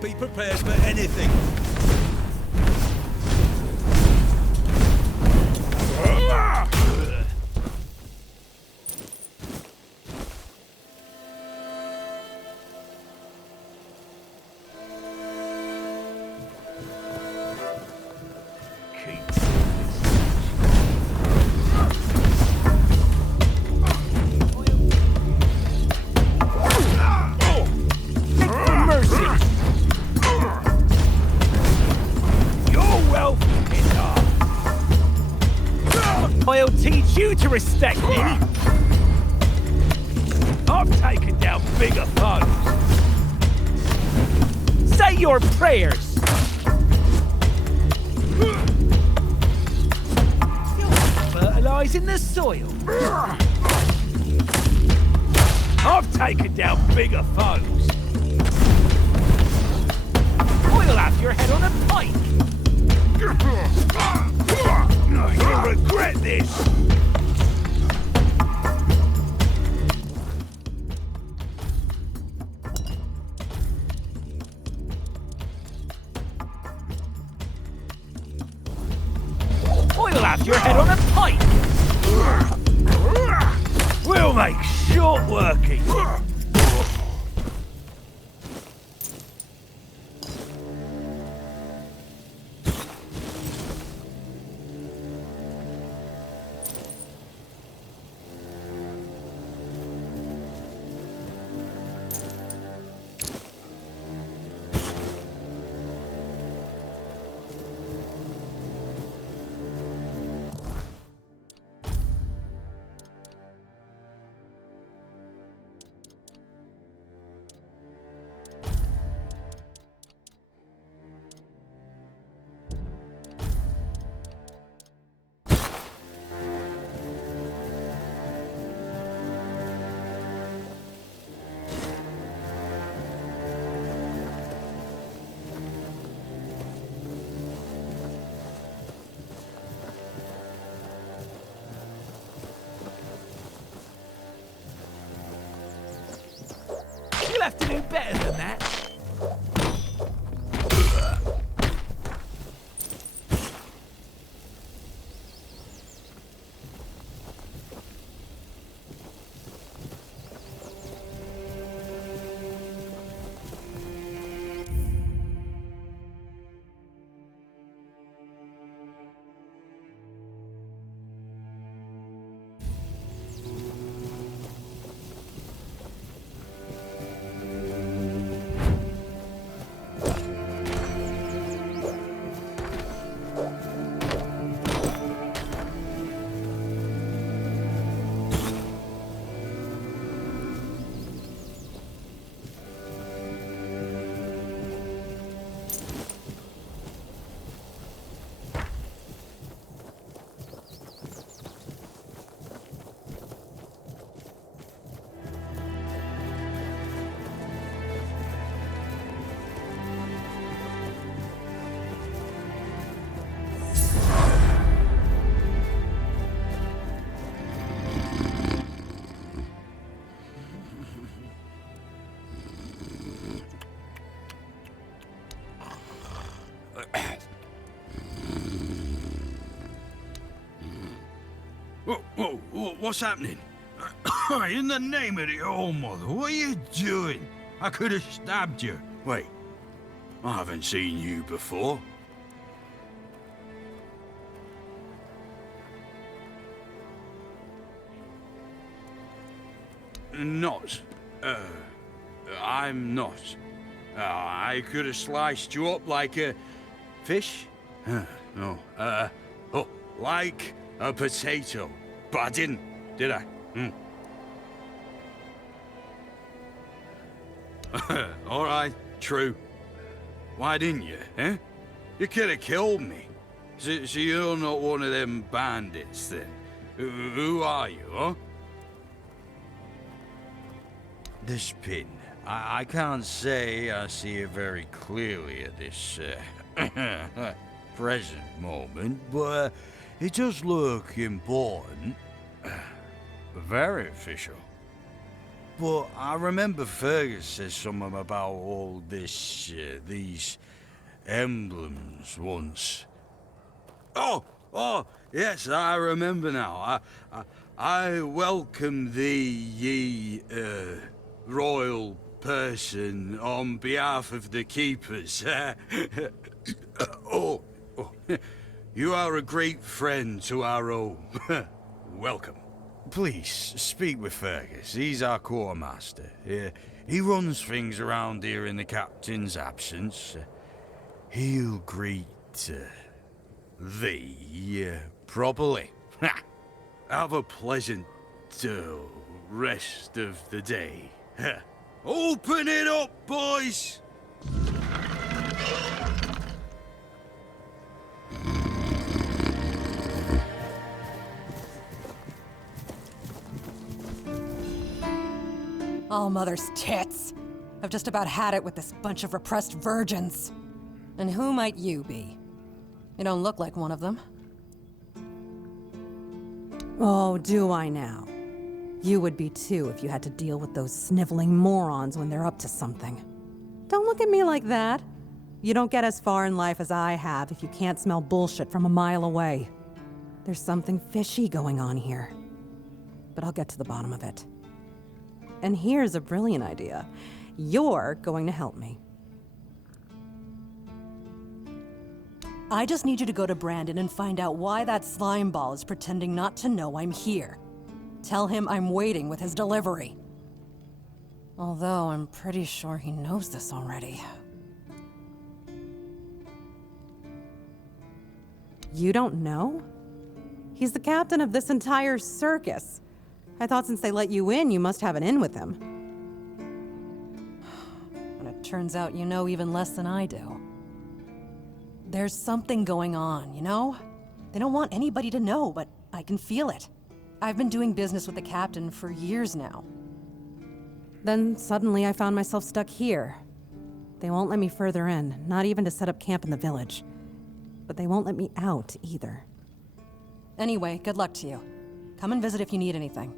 Be prepared for anything. I'll teach you to respect me. I've taken down bigger foes. Say your prayers. You're fertilizing the soil. I've taken down bigger foes. I'll have your head on a pike. You'll regret this! I'll have your head on a pike! We'll make short working! You'll have to do better than that. What's happening? In the name of the All Mother, what are you doing? I could have stabbed you. Wait, I haven't seen you before. Not. I'm not. I could have sliced you up like a fish? No. Oh, like a potato. But I didn't, did I? All right, true. Why didn't you, eh? You could have killed me. So you're not one of them bandits, then? Who are you, huh? This pin. I can't say I see it very clearly at this present moment, but it does look important. Very official. but I remember Fergus said something about all this, these emblems once. Oh, yes, I remember now. I welcome thee, ye, royal person, on behalf of the keepers. oh, you are a great friend to our own. Welcome. Please, speak with Fergus. He's our quartermaster. He runs things around here in the captain's absence. He'll greet thee properly. Have a pleasant rest of the day. Open it up, boys! Oh, mother's tits. I've just about had it with this bunch of repressed virgins. And who might you be? You don't look like one of them. Oh, do I now? You would be too if you had to deal with those sniveling morons when they're up to something. Don't look at me like that. You don't get as far in life as I have if you can't smell bullshit from a mile away. There's something fishy going on here. But I'll get to the bottom of it. And here's a brilliant idea. You're going to help me. I just need you to go to Brandon and find out why that slime ball is pretending not to know I'm here. Tell him I'm waiting with his delivery. Although I'm pretty sure he knows this already. You don't know? He's the captain of this entire circus. I thought since they let you in, you must have an in with him. And it turns out you know even less than I do. There's something going on, you know? They don't want anybody to know, but I can feel it. I've been doing business with the captain for years now. Then suddenly I found myself stuck here. They won't let me further in, not even to set up camp in the village. But they won't let me out either. Anyway, good luck to you. Come and visit if you need anything.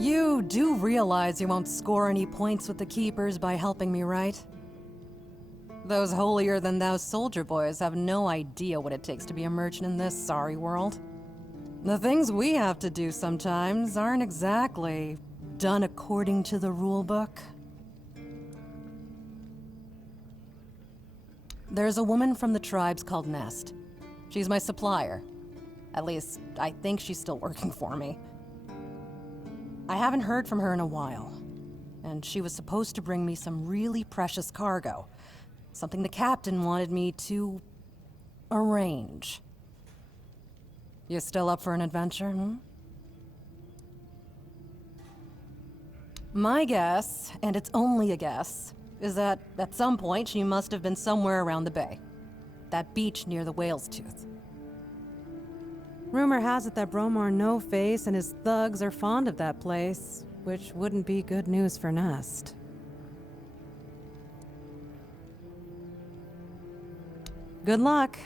You do realize you won't score any points with the Keepers by helping me, right? Those holier-than-thou soldier boys have no idea what it takes to be a merchant in this sorry world. The things we have to do sometimes aren't exactly done according to the rulebook. There's a woman from the tribes called Nest. She's my supplier. At least, I think she's still working for me. I haven't heard from her in a while, and she was supposed to bring me some really precious cargo. Something the captain wanted me to arrange. You still up for an adventure, hmm? My guess, and it's only a guess, is that at some point she must have been somewhere around the bay. That beach near the Whale's Tooth. Rumor has it that Bromar No-Face and his thugs are fond of that place, which wouldn't be good news for Nest. Good luck.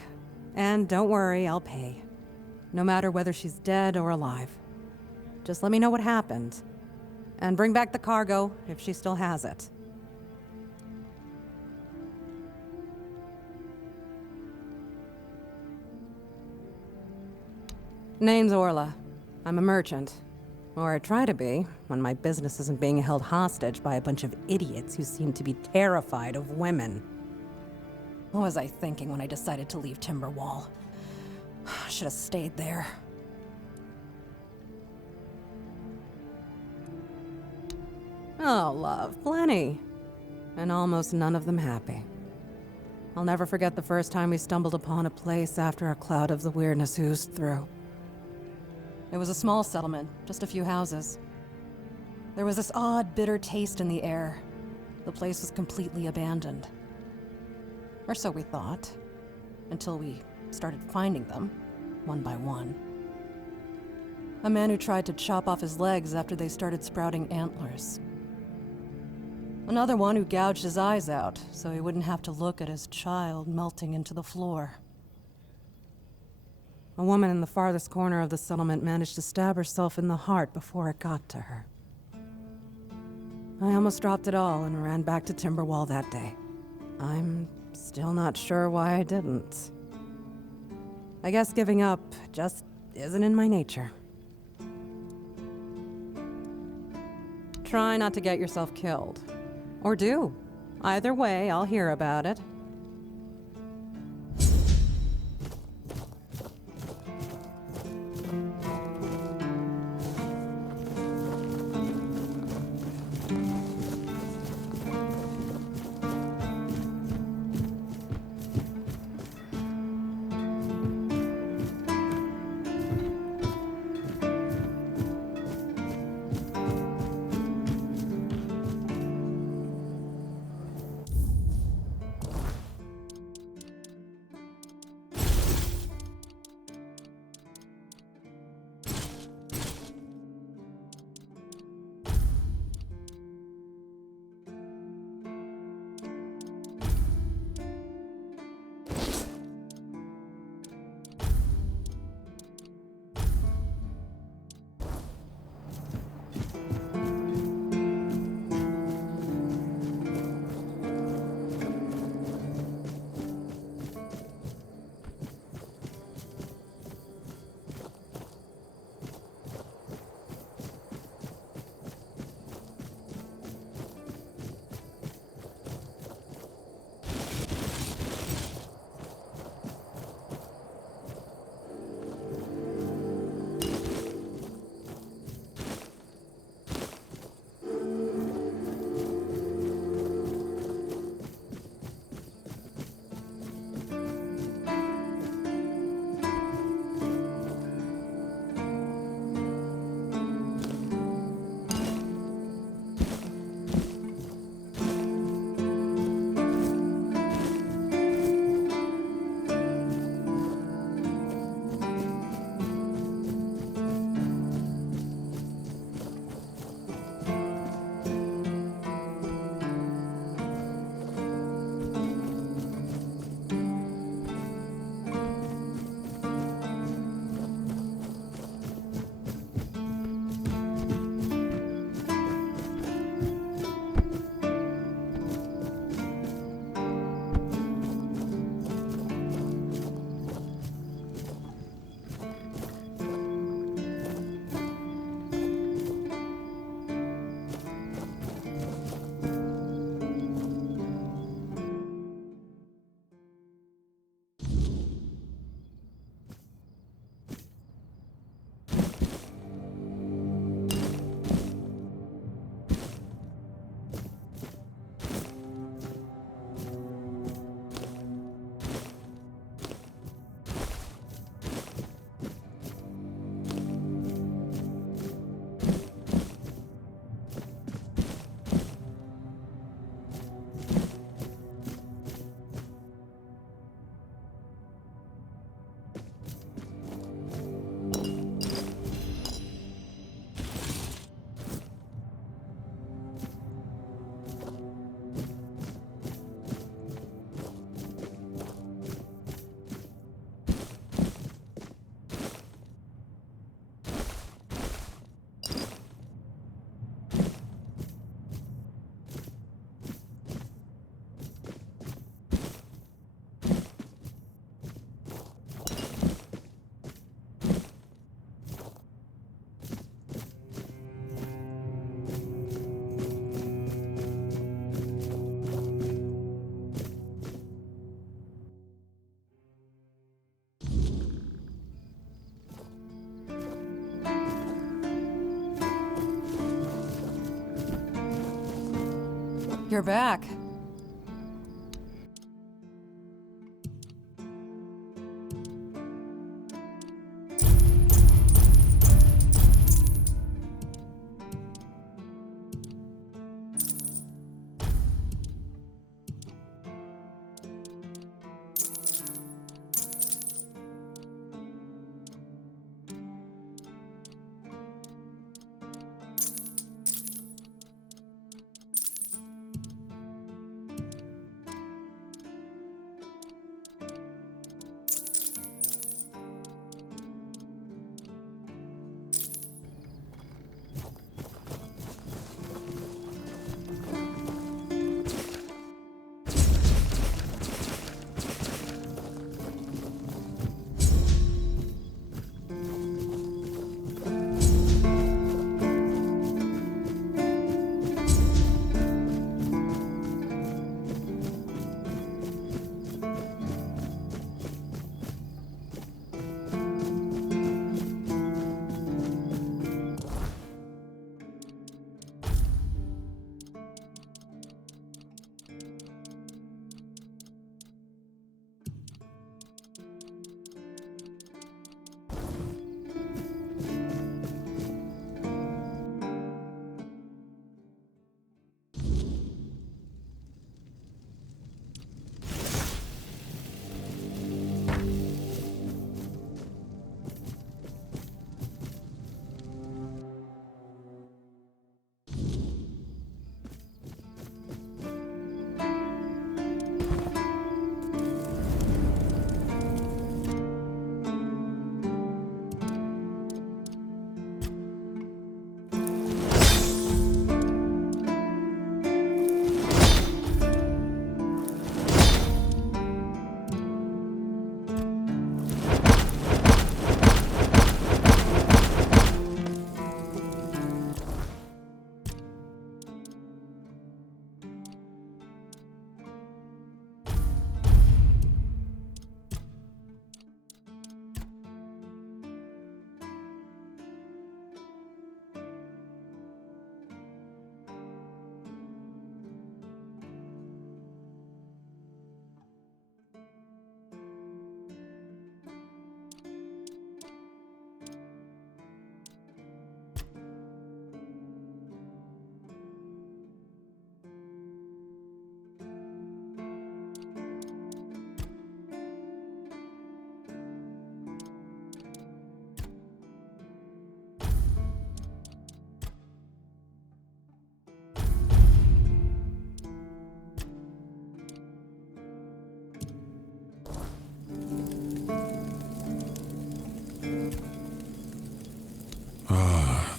And don't worry, I'll pay. No matter whether she's dead or alive. Just let me know what happened. And bring back the cargo, if she still has it. Name's Orla. I'm a merchant. Or I try to be, when my business isn't being held hostage by a bunch of idiots who seem to be terrified of women. What was I thinking when I decided to leave Timberwall? Should have stayed there. Oh, love, plenty. And almost none of them happy. I'll never forget the first time we stumbled upon a place after a cloud of the weirdness oozed through. It was a small settlement, just a few houses. There was this odd, bitter taste in the air. The place was completely abandoned. Or so we thought. Until we started finding them, one by one. A man who tried to chop off his legs after they started sprouting antlers. Another one who gouged his eyes out so he wouldn't have to look at his child melting into the floor. A woman in the farthest corner of the settlement managed to stab herself in the heart before it got to her. I almost dropped it all and ran back to Timberwall that day. I'm still not sure why I didn't. I guess giving up just isn't in my nature. Try not to get yourself killed. Or do. Either way, I'll hear about it. You're back.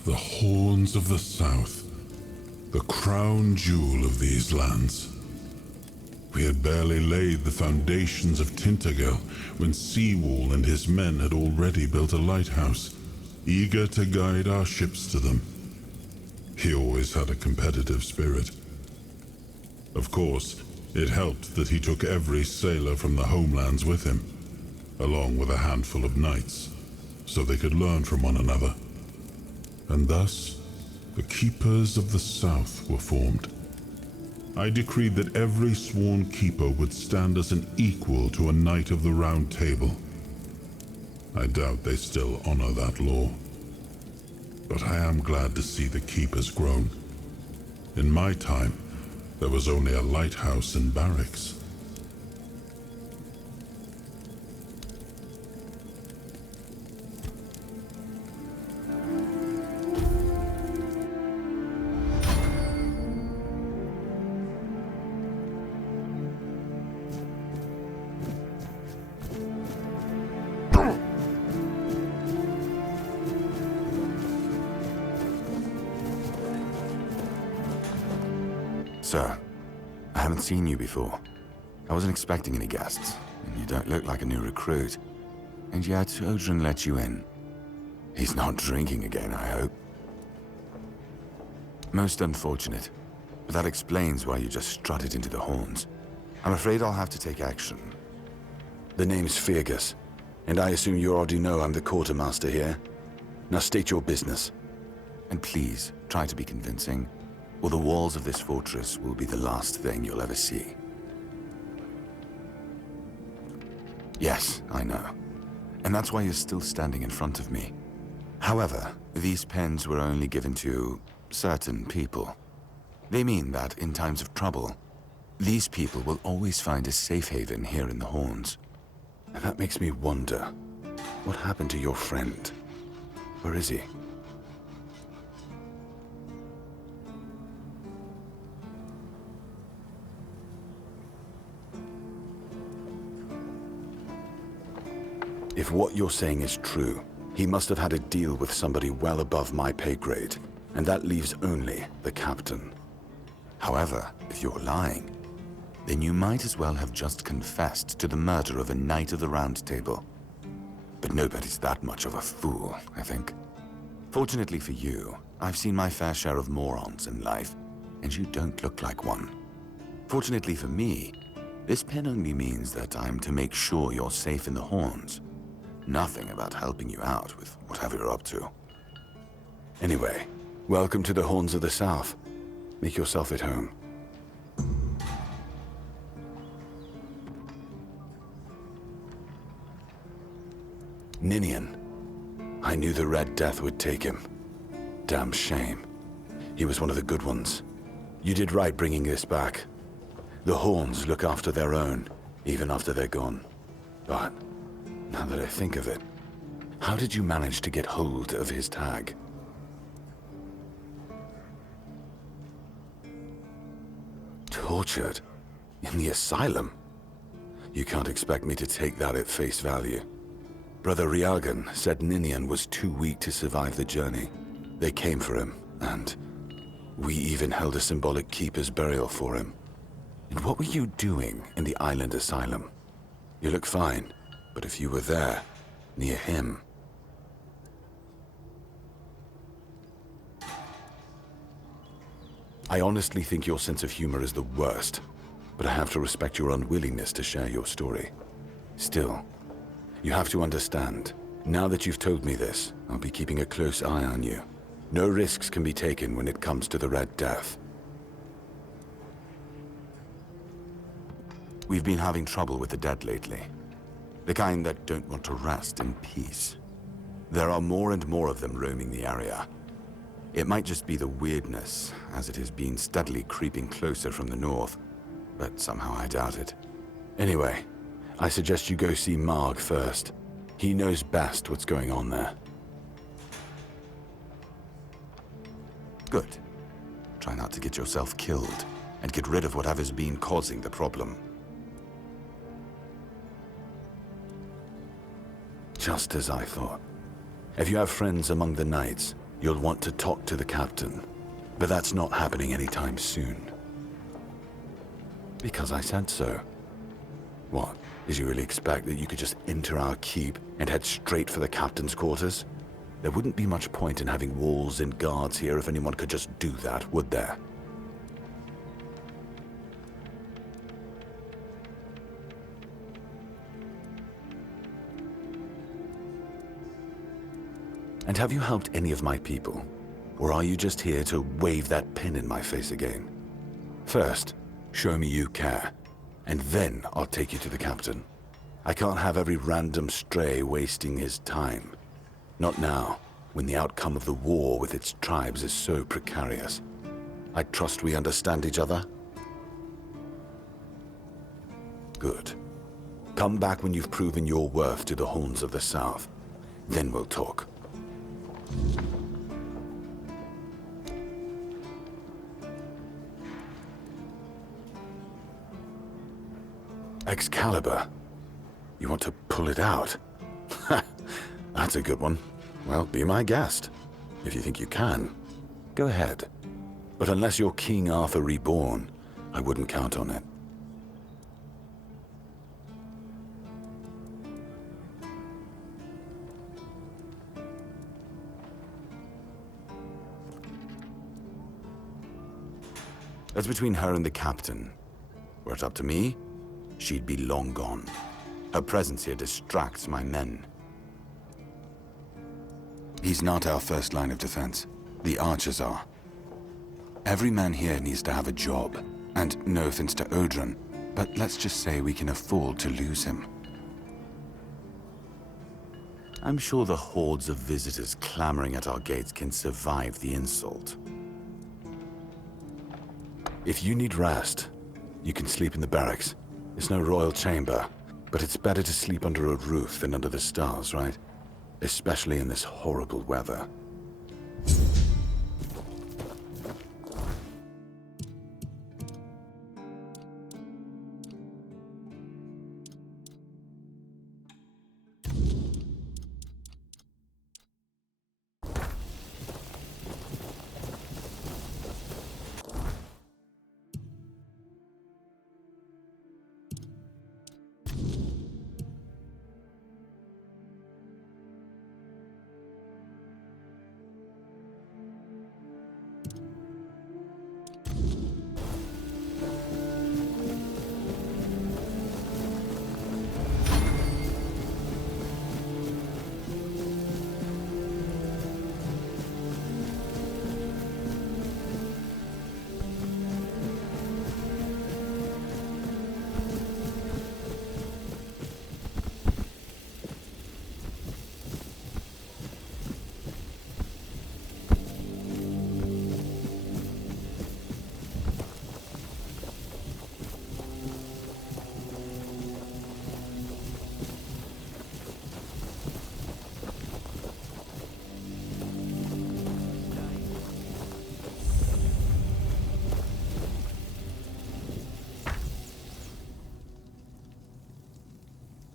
The horns of the south, the crown jewel of these lands. We had barely laid the foundations of Tainted Grail when Seawall and his men had already built a lighthouse, eager to guide our ships to them. He always had a competitive spirit. Of course, it helped that he took every sailor from the homelands with him, along with a handful of knights, so they could learn from one another. And thus, the Keepers of the South were formed. I decreed that every sworn keeper would stand as an equal to a Knight of the Round Table. I doubt they still honor that law. But I am glad to see the keepers grown. In my time, there was only a lighthouse and barracks. Sir, I haven't seen you before. I wasn't expecting any guests, and you don't look like a new recruit. And yet, Odrin let you in. He's not drinking again, I hope. Most unfortunate, but that explains why you just strutted into the horns. I'm afraid I'll have to take action. The name's Fergus, and I assume you already know I'm the quartermaster here. Now state your business. And please, try to be convincing. or the walls of this fortress will be the last thing you'll ever see. Yes, I know. And that's why you're still standing in front of me. However, these pens were only given to certain people. They mean that in times of trouble, these people will always find a safe haven here in the Horns. And that makes me wonder, what happened to your friend? Where is he? If what you're saying is true, he must have had a deal with somebody well above my pay grade, and that leaves only the captain. However, if you're lying, then you might as well have just confessed to the murder of a Knight of the Round Table. But nobody's that much of a fool, I think. Fortunately for you, I've seen my fair share of morons in life, and you don't look like one. Fortunately for me, this pen only means that I'm to make sure you're safe in the Horns. Nothing about helping you out with whatever you're up to. Anyway, welcome to the Horns of the South. Make yourself at home. Ninian. I knew the Red Death would take him. Damn shame. He was one of the good ones. You did right bringing this back. The Horns look after their own, even after they're gone. But, now that I think of it, how did you manage to get hold of his tag? Tortured? In the asylum? You can't expect me to take that at face value. Brother Riagan said Ninian was too weak to survive the journey. They came for him, and we even held a symbolic keeper's burial for him. And what were you doing in the island asylum? You look fine, but if you were there, near him... I honestly think your sense of humor is the worst, but I have to respect your unwillingness to share your story. Still, you have to understand, now that you've told me this, I'll be keeping a close eye on you. No risks can be taken when it comes to the Red Death. We've been having trouble with the dead lately. The kind that don't want to rest in peace. There are more and more of them roaming the area. It might just be the weirdness, as it has been steadily creeping closer from the north, but somehow I doubt it. Anyway, I suggest you go see Marg first. He knows best what's going on there. Good. Try not to get yourself killed, and get rid of whatever's been causing the problem. Just as I thought. If you have friends among the knights, you'll want to talk to the captain. But that's not happening anytime soon. Because I said so. What? Did you really expect that you could just enter our keep and head straight for the captain's quarters? There wouldn't be much point in having walls and guards here if anyone could just do that, would there? And have you helped any of my people? Or are you just here to wave that pin in my face again? First, show me you care, and then I'll take you to the captain. I can't have every random stray wasting his time. Not now, when the outcome of the war with its tribes is so precarious. I trust we understand each other? Good. Come back when you've proven your worth to the Horns of the South. Then we'll talk. Excalibur? You want to pull it out? That's a good one. Well, be my guest. If you think you can, go ahead. But unless you're King Arthur reborn, I wouldn't count on it. That's between her and the captain. Were it up to me, she'd be long gone. Her presence here distracts my men. He's not our first line of defense. The archers are. Every man here needs to have a job. And no offense to Odrin, but let's just say we can afford to lose him. I'm sure the hordes of visitors clamoring at our gates can survive the insult. If you need rest, you can sleep in the barracks. It's no royal chamber, but it's better to sleep under a roof than under the stars, right? Especially in this horrible weather.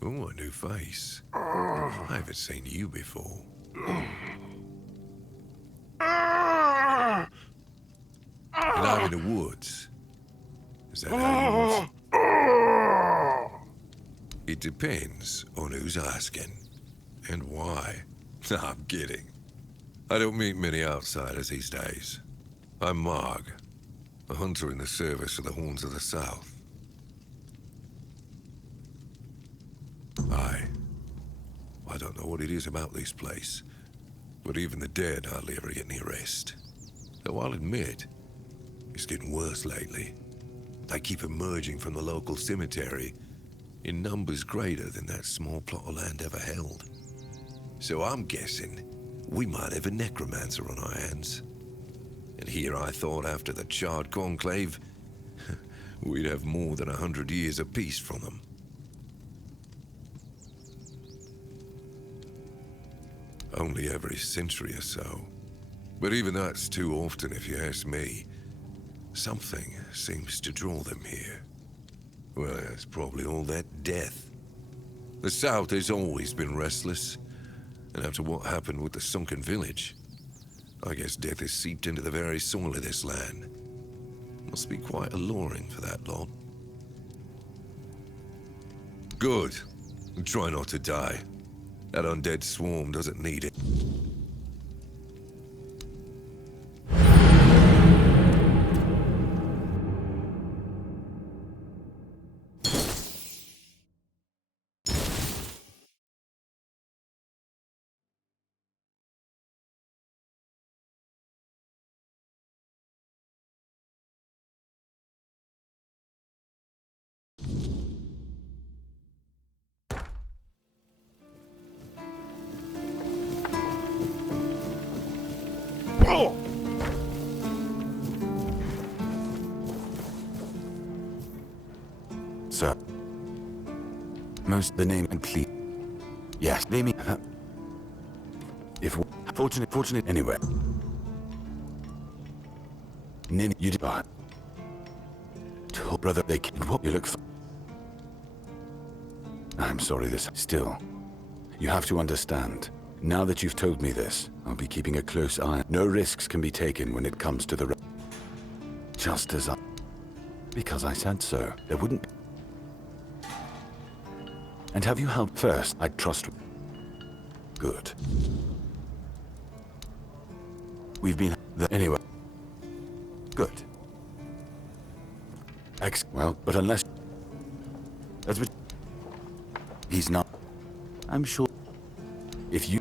Oh, a new face. I haven't seen you before. And I'm in the woods. Is that how you want? It depends on who's asking. And why. No, I'm kidding. I don't meet many outsiders these days. I'm Marg, a hunter in the service of the Horns of the South. I don't know what it is about this place, but even the dead hardly ever get any rest. Though I'll admit, it's getting worse lately. They keep emerging from the local cemetery in numbers greater than that small plot of land ever held. So I'm guessing we might have a necromancer on our hands. And here I thought after the Charred Conclave, we'd have more than 100 years of peace from them. Only every century or so. But even that's too often if you ask me. Something seems to draw them here. Well, it's probably all that death. The South has always been restless. And after what happened with the sunken village, I guess death has seeped into the very soil of this land. Must be quite alluring for that lot. Good. Try not to die. That undead swarm doesn't need it. Sir. Most the name and please. Yes, name me. If fortunate anyway. Nin, you depart. Oh, brother, they can't. What you look for? I'm sorry. This still. You have to understand. Now that you've told me this, I'll be keeping a close eye. No risks can be taken when it comes to the. Just as I. Because I said so. There wouldn't. And have you helped first? I trust. Good. We've been anyway. Good. Well, but unless that's what he's not. I'm sure. If you.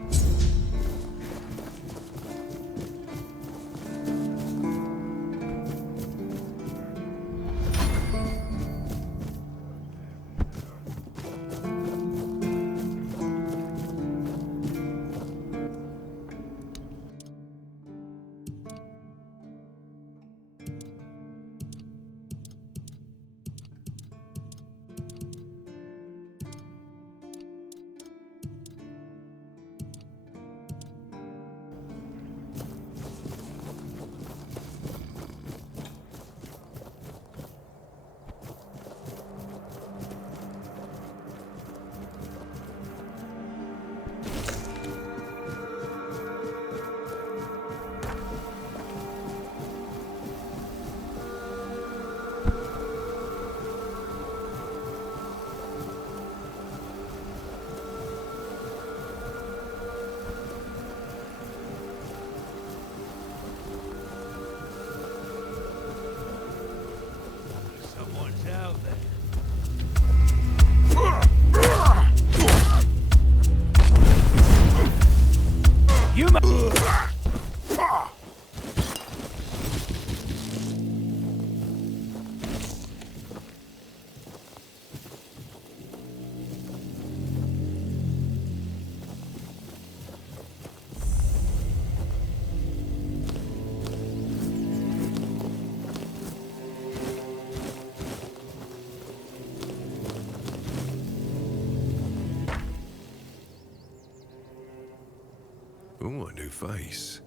new face.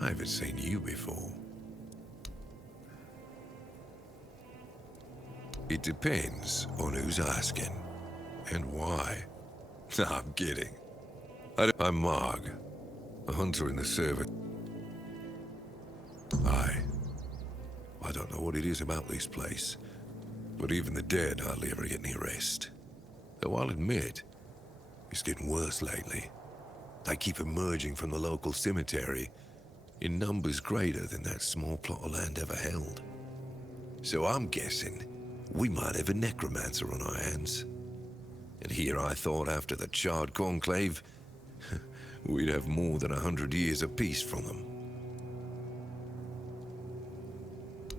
I haven't seen you before. It depends on who's asking and why. No, I'm kidding. I'm Marg, a hunter in the service. I don't know what it is about this place, but even the dead hardly ever get any rest. Though I'll admit, it's getting worse lately. They keep emerging from the local cemetery in numbers greater than that small plot of land ever held. So I'm guessing we might have a necromancer on our hands. And here I thought after the Charred Conclave, we'd have more than 100 years of peace from them.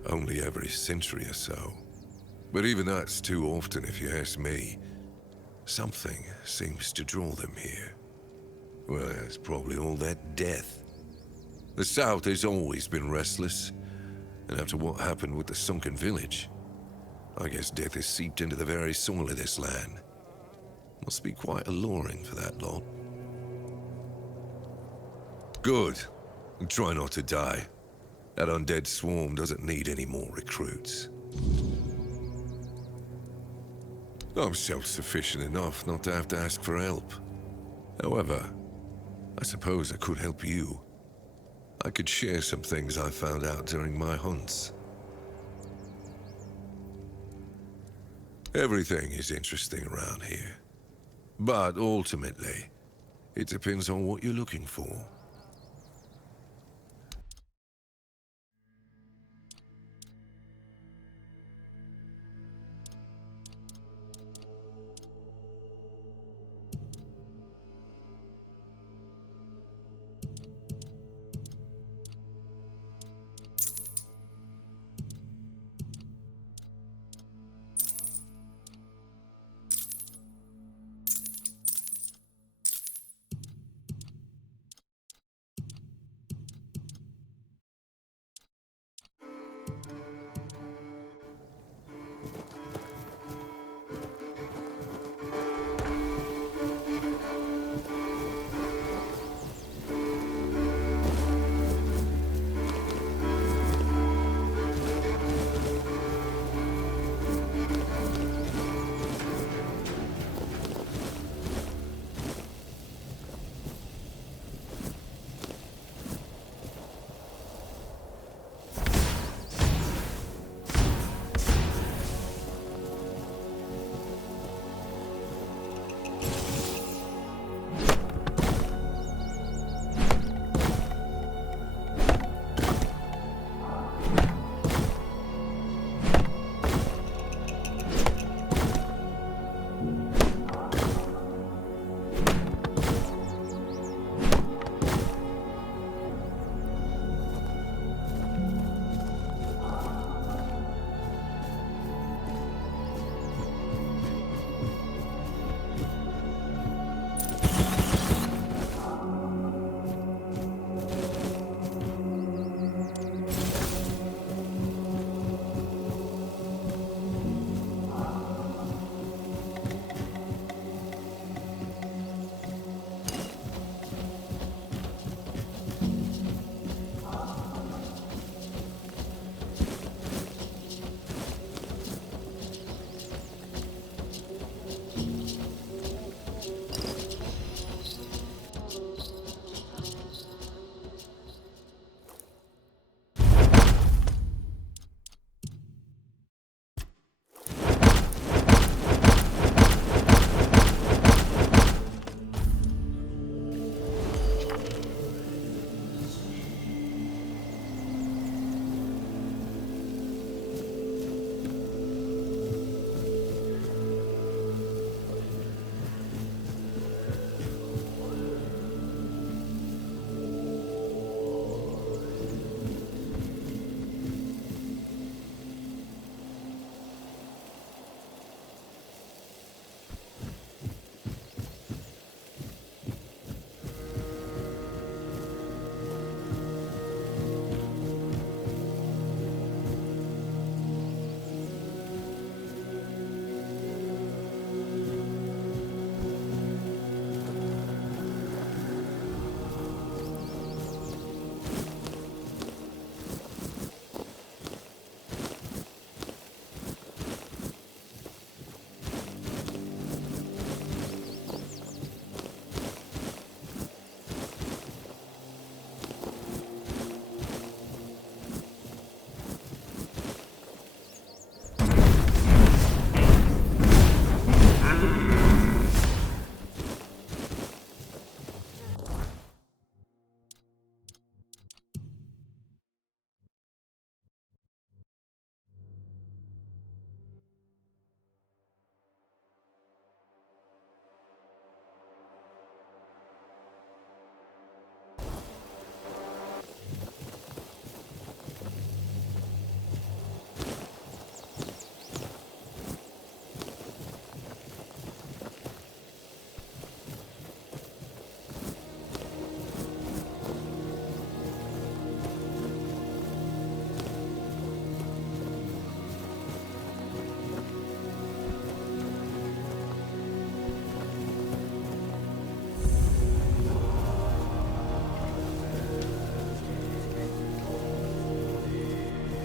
Only every century or so. But even that's too often if you ask me. Something seems to draw them here. Well, it's probably all that death. The South has always been restless, and after what happened with the sunken village, I guess death has seeped into the very soil of this land. Must be quite alluring for that lot. Good. And try not to die. That undead swarm doesn't need any more recruits. I'm self-sufficient enough not to have to ask for help. However, I suppose I could help you. I could share some things I found out during my hunts. Everything is interesting around here. But ultimately, it depends on what you're looking for.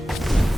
Avalon.